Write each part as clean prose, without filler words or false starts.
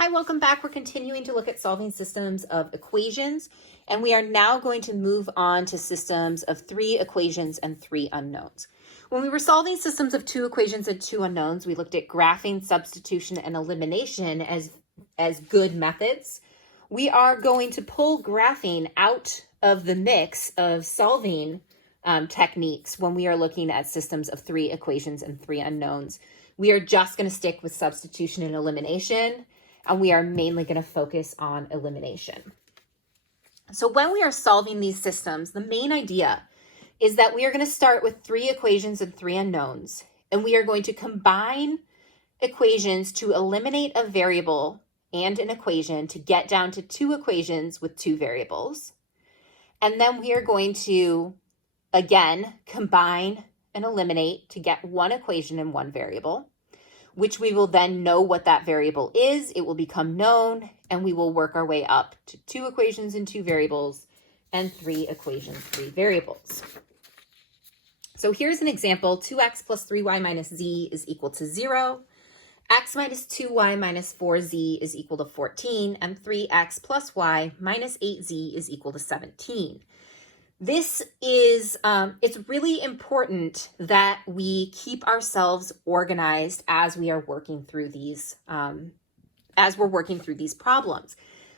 Hi, welcome back. We're continuing to look at solving systems of equations, and we are now going to move on to systems of 3 equations and 3 unknowns. When we were solving systems of 2 equations and 2 unknowns, we looked at graphing, substitution, and elimination as good methods. We are going to pull graphing out of the mix of solving techniques when we are looking at systems of 3 equations and 3 unknowns. We are just going to stick with substitution and elimination, and we are mainly going to focus on elimination. So when we are solving these systems, the main idea is that we are going to start with 3 equations and 3 unknowns, and we are going to combine equations to eliminate a variable and an equation to get down to 2 equations with 2 variables. And then we are going to, again, combine and eliminate to get 1 equation and 1 variable, which we will then know what that variable is. It will become known, and we will work our way up to 2 equations and 2 variables and 3 equations, 3 variables. So here's an example. 2x plus 3y minus z is equal to 0. X minus 2y minus 4z is equal to 14, and 3x plus y minus 8z is equal to 17. This is, it's really important that we keep ourselves organized as we are working through these, problems.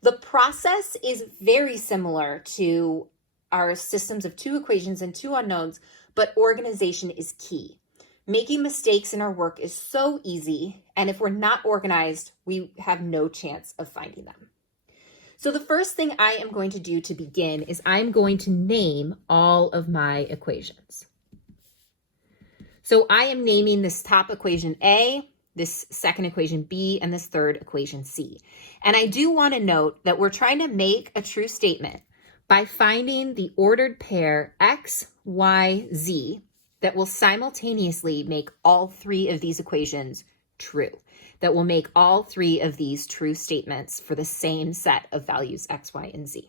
The process is very similar to our systems of 2 equations and 2 unknowns, but organization is key. Making mistakes in our work is so easy, and if we're not organized, we have no chance of finding them. So the first thing I am going to do to begin is I'm going to name all of my equations. So I am naming this top equation A, this second equation B, and this third equation C. And I do want to note that we're trying to make a true statement by finding the ordered pair X, Y, Z that will simultaneously make all 3 of these equations true, that will make all 3 of these true statements for the same set of values X, Y, and Z.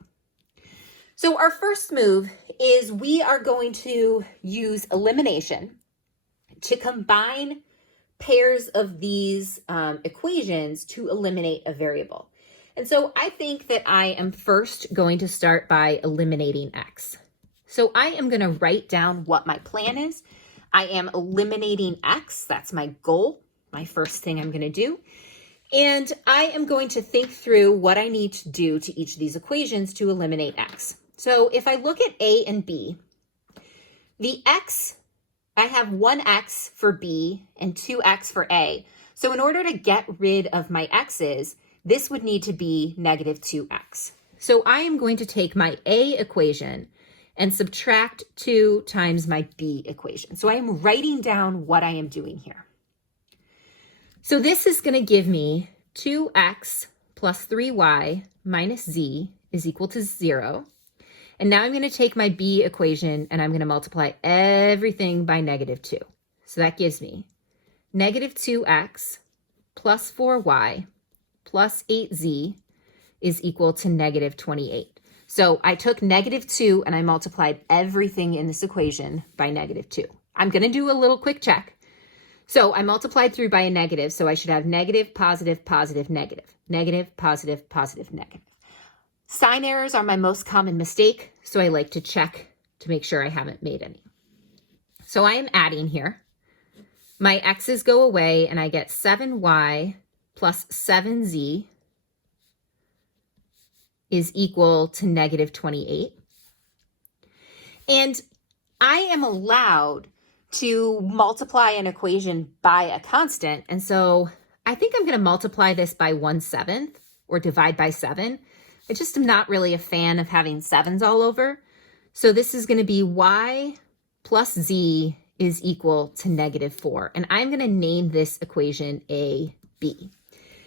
So our first move is we are going to use elimination to combine pairs of these equations to eliminate a variable. And so I think that I am first going to start by eliminating X. So I am going to write down what my plan is. I am eliminating X. That's my goal. My first thing I'm going to do. And I am going to think through what I need to do to each of these equations to eliminate X. So if I look at A and B, the X, I have 1X for B and 2X for A. So in order to get rid of my X's, this would need to be negative 2X. So I am going to take my A equation and subtract 2 times my B equation. So I am writing down what I am doing here. So this is going to give me 2x plus 3y minus z is equal to 0. And now I'm going to take my b equation and I'm going to multiply everything by negative 2. So that gives me negative 2x plus 4y plus 8z is equal to negative 28. So I took negative 2 and I multiplied everything in this equation by negative 2. I'm going to do a little quick check. So I multiplied through by a negative, so I should have negative, positive, positive, negative, negative, positive, positive, negative. Sign errors are my most common mistake, so I like to check to make sure I haven't made any. So I am adding here. My x's go away, and I get 7y plus 7z is equal to negative 28. And I am allowed to multiply an equation by a constant. And so I think I'm going to multiply this by 1/7 or divide by 7. I just am not really a fan of having 7s all over. So this is going to be y plus z is equal to negative 4. And I'm going to name this equation A, B,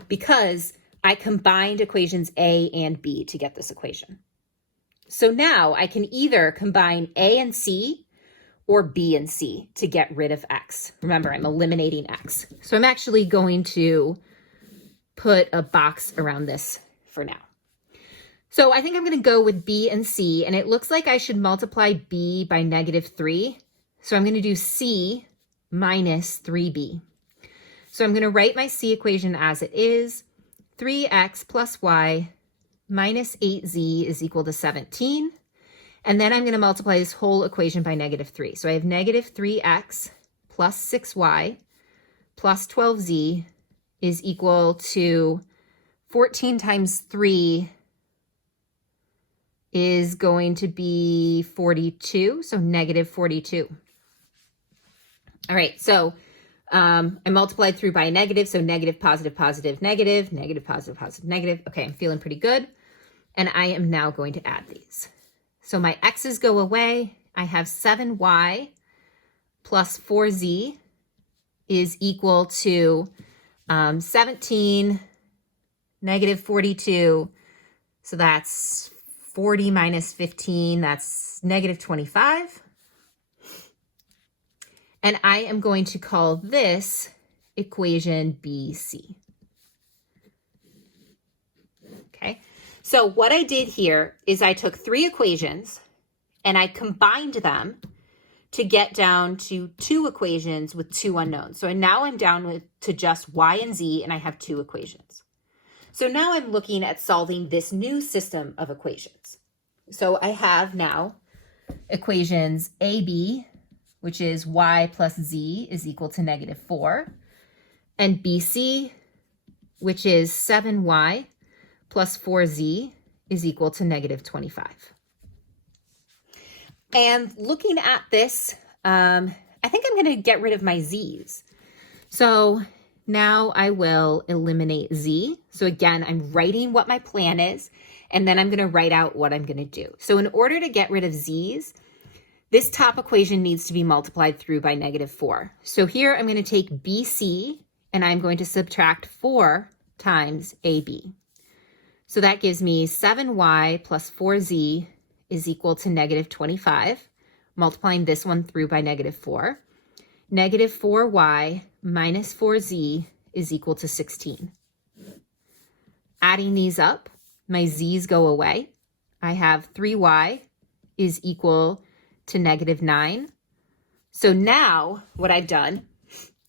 because I combined equations A and B to get this equation. So now I can either combine A and C or B and C to get rid of X. Remember, I'm eliminating X. So I'm actually going to put a box around this for now. So I think I'm going to go with B and C, and it looks like I should multiply B by negative 3. So I'm going to do C minus 3B. So I'm going to write my C equation as it is. 3x plus y minus 8z is equal to 17. And then I'm going to multiply this whole equation by negative 3. So I have negative 3x plus 6y plus 12z is equal to 14 times 3 is going to be 42, so negative 42. All right, so I multiplied through by a negative, so negative, positive, positive, negative, negative, positive, positive, negative. Okay, I'm feeling pretty good. And I am now going to add these. So my x's go away. I have 7y plus 4z is equal to 17, negative 42. So that's 40 minus 15, that's negative 25. And I am going to call this equation BC. Okay, so what I did here is I took 3 equations and I combined them to get down to 2 equations with 2 unknowns. So now I'm down to just y and z, and I have 2 equations. So now I'm looking at solving this new system of equations. So I have now equations AB, which is y plus z is equal to negative 4, and BC, which is 7y plus 4z is equal to negative 25. And looking at this, I think I'm going to get rid of my z's. So now I will eliminate z. So again, I'm writing what my plan is, and then I'm going to write out what I'm going to do. So in order to get rid of z's, this top equation needs to be multiplied through by negative 4. So here I'm going to take BC, and I'm going to subtract 4 times AB. So that gives me 7y plus 4z is equal to negative 25, multiplying this one through by negative 4. Negative 4y minus 4z is equal to 16. Adding these up, my z's go away. I have 3y is equal to negative 9. So now what I've done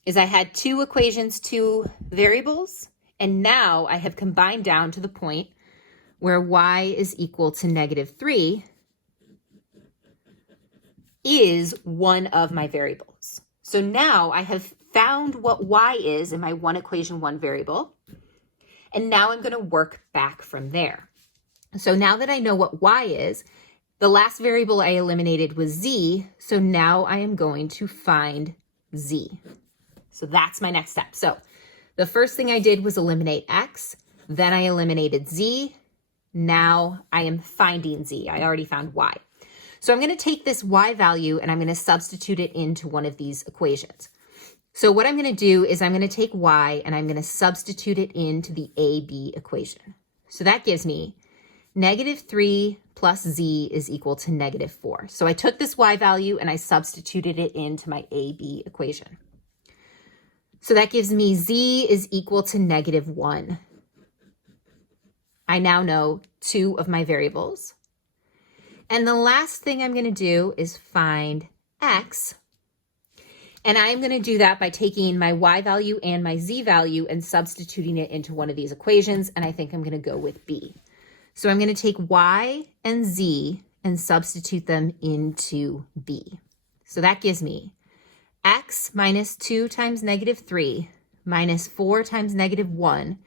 is I had 2 equations, 2 variables, and now I have combined down to the point where y is equal to negative 3 is one of my variables. So now I have found what y is in my 1 equation, 1 variable, and now I'm going to work back from there. So now that I know what y is, the last variable I eliminated was z, so now I am going to find z. So that's my next step. So the first thing I did was eliminate x, then I eliminated z. Now I am finding z. I already found y. So I'm going to take this y value and I'm going to substitute it into one of these equations. So what I'm going to do is I'm going to take y and I'm going to substitute it into the AB equation. So that gives me negative 3 plus z is equal to negative 4. So I took this y value and I substituted it into my AB equation. So that gives me z is equal to negative 1. I now know 2 of my variables. And the last thing I'm going to do is find x. And I'm going to do that by taking my y value and my z value and substituting it into one of these equations. And I think I'm going to go with b. So I'm going to take y and z and substitute them into b. So that gives me x minus 2 times negative 3 minus 4 times negative 1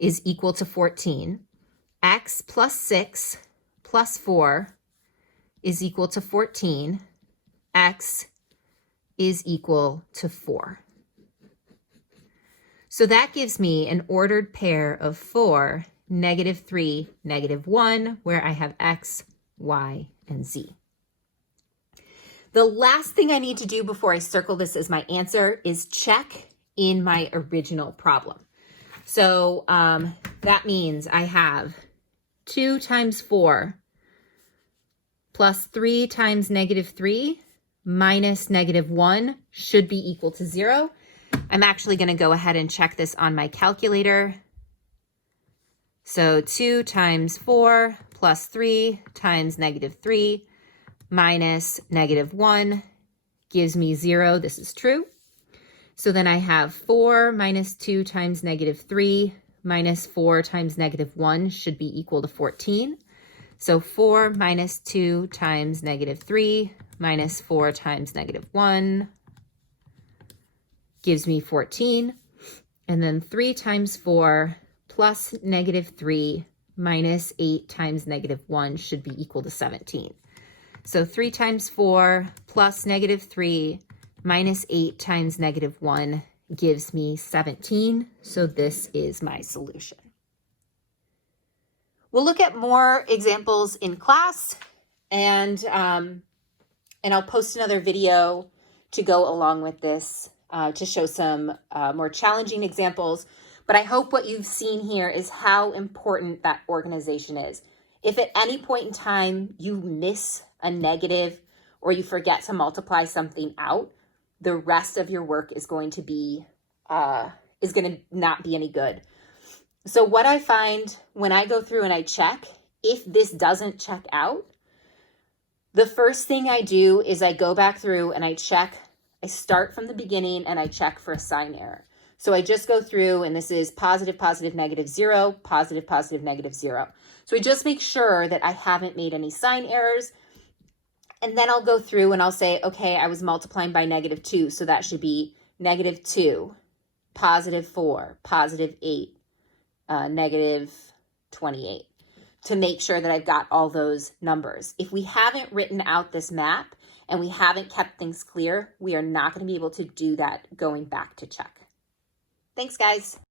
is equal to 14. X plus 6 plus 4 is equal to 14. X is equal to 4. So that gives me an ordered pair of 4, negative 3, negative 1, where I have x, y, and z. The last thing I need to do before I circle this as my answer is check in my original problem. So that means I have 2 times 4 plus 3 times negative 3 minus negative 1 should be equal to 0. I'm actually going to go ahead and check this on my calculator. So 2 times 4 plus 3 times negative 3 minus negative 1 gives me 0. This is true. So then I have 4 minus 2 times negative 3 minus 4 times negative 1 should be equal to 14. So 4 minus 2 times negative 3 minus 4 times negative 1 gives me 14. And then 3 times 4 plus negative 3 minus 8 times negative 1 should be equal to 17. So 3 times 4 plus negative 3 minus 8 times negative 1 gives me 17. So this is my solution. We'll look at more examples in class, and I'll post another video to go along with this to show some more challenging examples. But I hope what you've seen here is how important that organization is. If at any point in time you miss a negative or you forget to multiply something out, the rest of your work is going to not be any good. So what I find when I go through and I check, if this doesn't check out, the first thing I do is I go back through and I check. I start from the beginning and I check for a sign error. So I just go through, and this is positive, positive, negative 0, positive, positive, negative 0. So I just make sure that I haven't made any sign errors. And then I'll go through and I'll say, okay, I was multiplying by negative 2. So that should be negative 2, positive 4, positive 8, negative 28, to make sure that I've got all those numbers. If we haven't written out this map and we haven't kept things clear, we are not going to be able to do that going back to check. Thanks, guys.